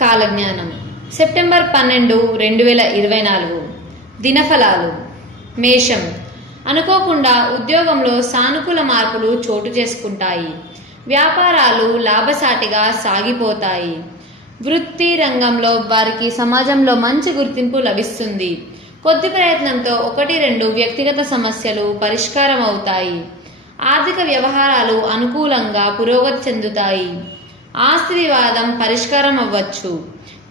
కాలజ్ఞానం. సెప్టెంబర్ పన్నెండు రెండు వేల ఇరవై నాలుగు. దినఫలాలు. మేషం. అనుకోకుండా ఉద్యోగంలో సానుకూల మార్పులు చోటు చేసుకుంటాయి. వ్యాపారాలు లాభసాటిగా సాగిపోతాయి. వృత్తి రంగంలో వారికి సమాజంలో మంచి గుర్తింపు లభిస్తుంది. కొద్ది ప్రయత్నంతో ఒకటి రెండు వ్యక్తిగత సమస్యలు పరిష్కారం అవుతాయి ఆర్థిక వ్యవహారాలు అనుకూలంగా పురోగతి చెందుతాయి. ఆస్తి వివాదం పరిష్కారం అవ్వచ్చు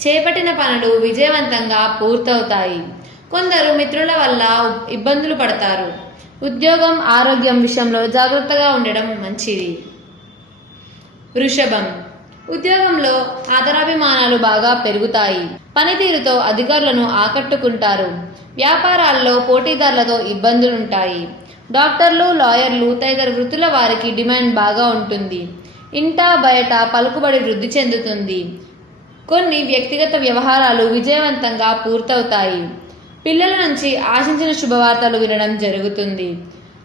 చేపట్టిన పనులు విజయవంతంగా పూర్తవుతాయి. కొందరు మిత్రుల వల్ల ఇబ్బందులు పడతారు. ఉద్యోగం ఆరోగ్యం విషయంలో జాగ్రత్తగా ఉండడం మంచిది. వృషభం. ఉద్యోగంలో ఆదరాభిమానాలు బాగా పెరుగుతాయి. పనితీరుతో అధికారులను ఆకట్టుకుంటారు. వ్యాపారాల్లో పోటీదారులతో ఇబ్బందులుంటాయి. డాక్టర్లు లాయర్లు తదితర వృత్తుల వారికి డిమాండ్ బాగా ఉంటుంది. ఇంటా బయట పలుకుబడి వృద్ధి చెందుతుంది. కొన్ని వ్యక్తిగత వ్యవహారాలు విజయవంతంగా పూర్తవుతాయి. పిల్లల నుంచి ఆశించిన శుభవార్తలు వినడం జరుగుతుంది.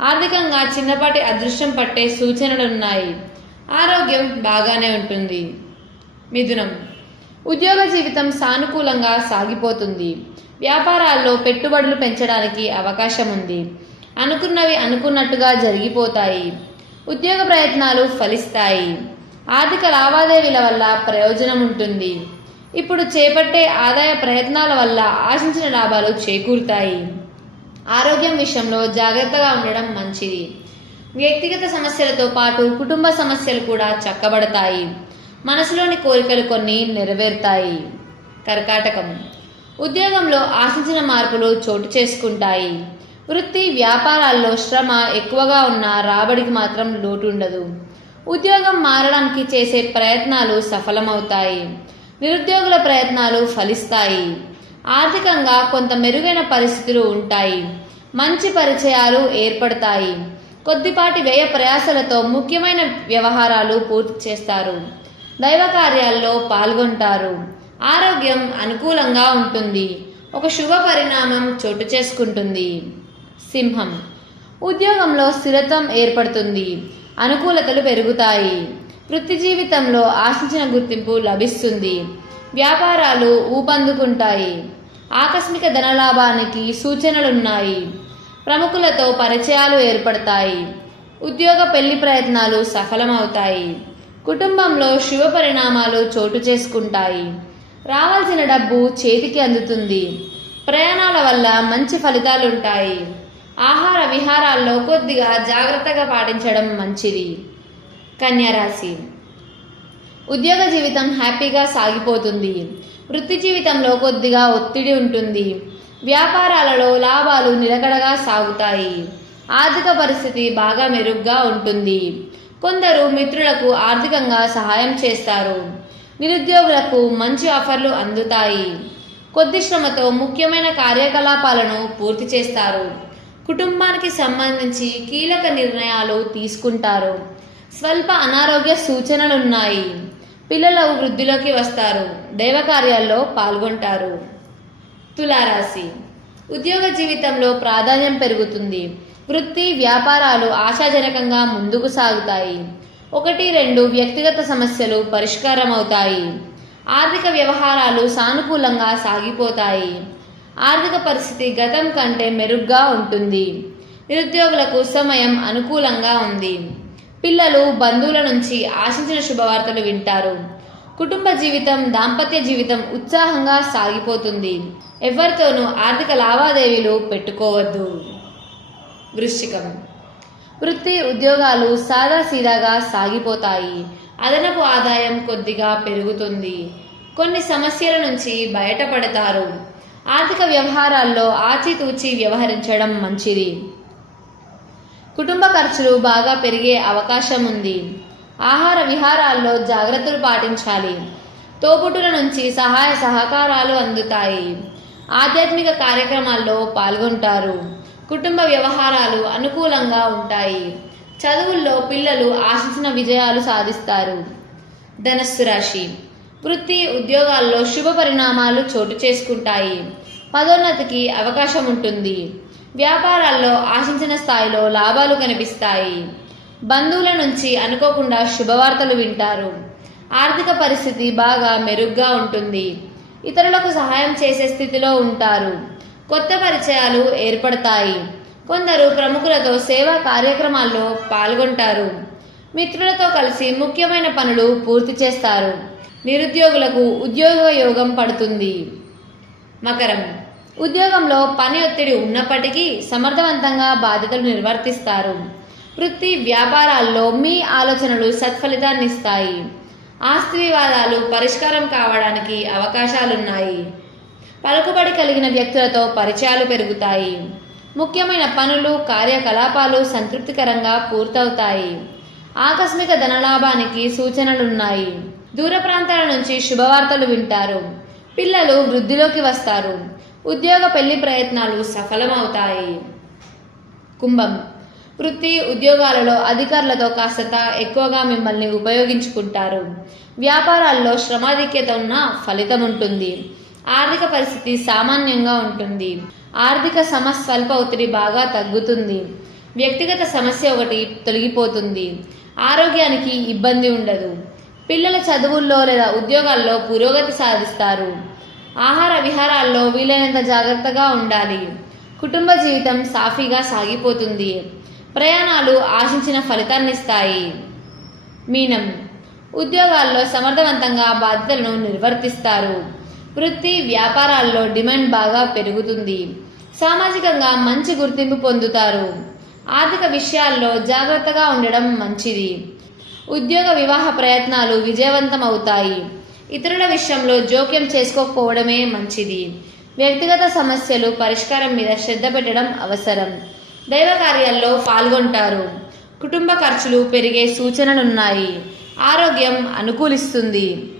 ఆర్థికంగా చిన్నపాటి అదృష్టం పట్టే సూచనలున్నాయి. ఆరోగ్యం బాగానే ఉంటుంది. మిథునం. ఉద్యోగ జీవితం సానుకూలంగా సాగిపోతుంది. వ్యాపారాల్లో పెట్టుబడులు పెంచడానికి అవకాశం ఉంది అనుకున్నవి అనుకున్నట్టుగా జరిగిపోతాయి. ఉద్యోగ ప్రయత్నాలు ఫలిస్తాయి. ఆర్థిక లావాదేవీల వల్ల ప్రయోజనం ఉంటుంది. ఇప్పుడు చేపట్టే ఆదాయ ప్రయత్నాల వల్ల ఆశించిన లాభాలు చేకూరుతాయి. ఆరోగ్యం విషయంలో జాగ్రత్తగా ఉండడం మంచిది. వ్యక్తిగత సమస్యలతో పాటు కుటుంబ సమస్యలు కూడా చక్కబడతాయి. మనసులోని కోరికలు కొన్ని నెరవేరుతాయి. కర్కాటకం. ఉద్యోగంలో ఆశించిన మార్పులు చోటు చేసుకుంటాయి. వృత్తి వ్యాపారాల్లో శ్రమ ఎక్కువగా ఉన్న రాబడికి మాత్రం లోటు ఉండదు ఉద్యోగం మారడానికి చేసే ప్రయత్నాలు సఫలమవుతాయి. నిరుద్యోగుల ప్రయత్నాలు ఫలిస్తాయి. ఆర్థికంగా కొంత మెరుగైన పరిస్థితులు ఉంటాయి. మంచి పరిచయాలు ఏర్పడతాయి. కొద్దిపాటి వ్యయ ప్రయాసలతో ముఖ్యమైన వ్యవహారాలు పూర్తి చేస్తారు. దైవ కార్యాల్లో పాల్గొంటారు. ఆరోగ్యం అనుకూలంగా ఉంటుంది. ఒక శుభ పరిణామం చోటు చేసుకుంటుంది. సింహం. ఉద్యోగంలో స్థిరత్వం ఏర్పడుతుంది. అనుకూలతలు పెరుగుతాయి. వృత్తి జీవితంలో ఆశించిన గుర్తింపు లభిస్తుంది. వ్యాపారాలు ఊపందుకుంటాయి. ఆకస్మిక ధనలాభానికి సూచనలున్నాయి. ప్రముఖులతో పరిచయాలు ఏర్పడతాయి. ఉద్యోగ పెళ్ళి ప్రయత్నాలు సఫలమవుతాయి. కుటుంబంలో శుభ పరిణామాలు చోటు చేసుకుంటాయి. రావాల్సిన డబ్బు చేతికి అందుతుంది. ప్రయాణాల వల్ల మంచి ఫలితాలుంటాయి. ఆహార విహారాల్లో కొద్దిగా జాగ్రత్తగా పాటించడం మంచిది. కన్యారాశి ఉద్యోగ జీవితం హ్యాపీగా సాగిపోతుంది. వృత్తి జీవితంలో కొద్దిగా ఒత్తిడి ఉంటుంది. వ్యాపారాలలో లాభాలు నిలకడగా సాగుతాయి. ఆర్థిక పరిస్థితి బాగా మెరుగ్గా ఉంటుంది. కొందరు మిత్రులకు ఆర్థికంగా సహాయం చేస్తారు. నిరుద్యోగులకు మంచి ఆఫర్లు అందుతాయి. కొద్ది శ్రమతో ముఖ్యమైన కార్యకలాపాలను పూర్తి చేస్తారు. కుటుంబానికి సంబంధించి కీలక నిర్ణయాలు తీసుకుంటారు. స్వల్ప అనారోగ్య సూచనలున్నాయి. పిల్లలు వృద్ధిలోకి వస్తారు. దైవకార్యాల్లో పాల్గొంటారు. తులారాశి. ఉద్యోగ జీవితంలో ప్రాధాన్యం పెరుగుతుంది. వృత్తి వ్యాపారాలు ఆశాజనకంగా ముందుకు సాగుతాయి. ఒకటి రెండు వ్యక్తిగత సమస్యలు పరిష్కారం అవుతాయి ఆర్థిక వ్యవహారాలు సానుకూలంగా సాగిపోతాయి. ఆర్థిక పరిస్థితి గతం కంటే మెరుగ్గా ఉంటుంది. నిరుద్యోగులకు సమయం అనుకూలంగా ఉంది. పిల్లలు బంధువుల నుంచి ఆశించిన శుభవార్తలు వింటారు. కుటుంబ జీవితం దాంపత్య జీవితం ఉత్సాహంగా సాగిపోతుంది. ఎవరితోనూ ఆర్థిక లావాదేవీలు పెట్టుకోవద్దు. వృశ్చికం. వృత్తి ఉద్యోగాలు సాదాసీదాగా సాగిపోతాయి. అదనపు ఆదాయం కొద్దిగా పెరుగుతుంది. కొన్ని సమస్యల నుంచి బయటపడతారు. ఆర్థిక వ్యవహారాల్లో ఆచితూచి వ్యవహరించడం మంచిది. కుటుంబ ఖర్చులు బాగా పెరిగే అవకాశం ఉంది. ఆహార విహారాల్లో జాగ్రత్తలు పాటించాలి. తోబుట్టుల నుంచి సహాయ సహకారాలు అందుతాయి. ఆధ్యాత్మిక కార్యక్రమాల్లో పాల్గొంటారు. కుటుంబ వ్యవహారాలు అనుకూలంగా ఉంటాయి. చదువుల్లో పిల్లలు ఆశించిన విజయాలు సాధిస్తారు. ధనస్సు రాశి వృత్తి ఉద్యోగాల్లో శుభ పరిణామాలు చోటు చేసుకుంటాయి. పదోన్నతికి అవకాశం ఉంటుంది. వ్యాపారాల్లో ఆశించిన స్థాయిలో లాభాలు కనిపిస్తాయి. బంధువుల నుంచి అనుకోకుండా శుభవార్తలు వింటారు. ఆర్థిక పరిస్థితి బాగా మెరుగ్గా ఉంటుంది. ఇతరులకు సహాయం చేసే స్థితిలో ఉంటారు. కొత్త పరిచయాలు ఏర్పడతాయి. కొందరు ప్రముఖులతో సేవా కార్యక్రమాల్లో పాల్గొంటారు. మిత్రులతో కలిసి ముఖ్యమైన పనులు పూర్తి చేస్తారు. నిరుద్యోగులకు ఉద్యోగ యోగం పడుతుంది. మకరం. ఉద్యోగంలో పని ఒత్తిడి ఉన్నప్పటికీ సమర్థవంతంగా బాధ్యతలు నిర్వర్తిస్తారు. వృత్తి వ్యాపారాల్లో మీ ఆలోచనలు సత్ఫలితాన్ని ఇస్తాయి. ఆస్తి వివాదాలు పరిష్కారం కావడానికి అవకాశాలున్నాయి. పలుకుబడి కలిగిన వ్యక్తులతో పరిచయాలు పెరుగుతాయి. ముఖ్యమైన పనులు కార్యకలాపాలు సంతృప్తికరంగా పూర్తవుతాయి. ఆకస్మిక ధనలాభానికి సూచనలున్నాయి. దూర ప్రాంతాల నుంచి శుభవార్తలు వింటారు. పిల్లలు వృద్ధిలోకి వస్తారు. ఉద్యోగ పెళ్ళి ప్రయత్నాలు సఫలమవుతాయి. కుంభం. వృత్తి ఉద్యోగాలలో అధికారులతో కాస్త ఎక్కువగా మిమ్మల్ని ఉపయోగించుకుంటారు. వ్యాపారాల్లో శ్రమాధిక్యత ఉన్న ఫలితం ఉంటుంది. ఆర్థిక పరిస్థితి సామాన్యంగా ఉంటుంది. ఆర్థిక సమస్వల్ప స్వల్ప ఒత్తిడి బాగా తగ్గుతుంది. వ్యక్తిగత సమస్య ఒకటి తొలగిపోతుంది. ఆరోగ్యానికి ఇబ్బంది ఉండదు. పిల్లల చదువుల్లో లేదా ఉద్యోగాల్లో పురోగతి సాధిస్తారు. ఆహార విహారాల్లో వీలైనంత జాగ్రత్తగా ఉండాలి. కుటుంబ జీవితం సాఫీగా సాగిపోతుంది. ప్రయాణాలు ఆశించిన ఫలితాన్నిస్తాయి మీనం. ఉద్యోగాల్లో సమర్థవంతంగా బాధ్యతలను నిర్వర్తిస్తారు. వృత్తి వ్యాపారాల్లో డిమాండ్ బాగా పెరుగుతుంది. సామాజికంగా మంచి గుర్తింపు పొందుతారు. ఆర్థిక విషయాల్లో జాగ్రత్తగా ఉండడం మంచిది. ఉద్యోగ వివాహ ప్రయత్నాలు విజయవంతమవుతాయి. ఇతరుల విషయంలో జోక్యం చేసుకోకపోవడమే మంచిది. వ్యక్తిగత సమస్యలు పరిష్కారం మీద శ్రద్ధ పెట్టడం అవసరం. దైవ కార్యాల్లో పాల్గొంటారు. కుటుంబ ఖర్చులు పెరిగే సూచనలున్నాయి. ఆరోగ్యం అనుకూలిస్తుంది.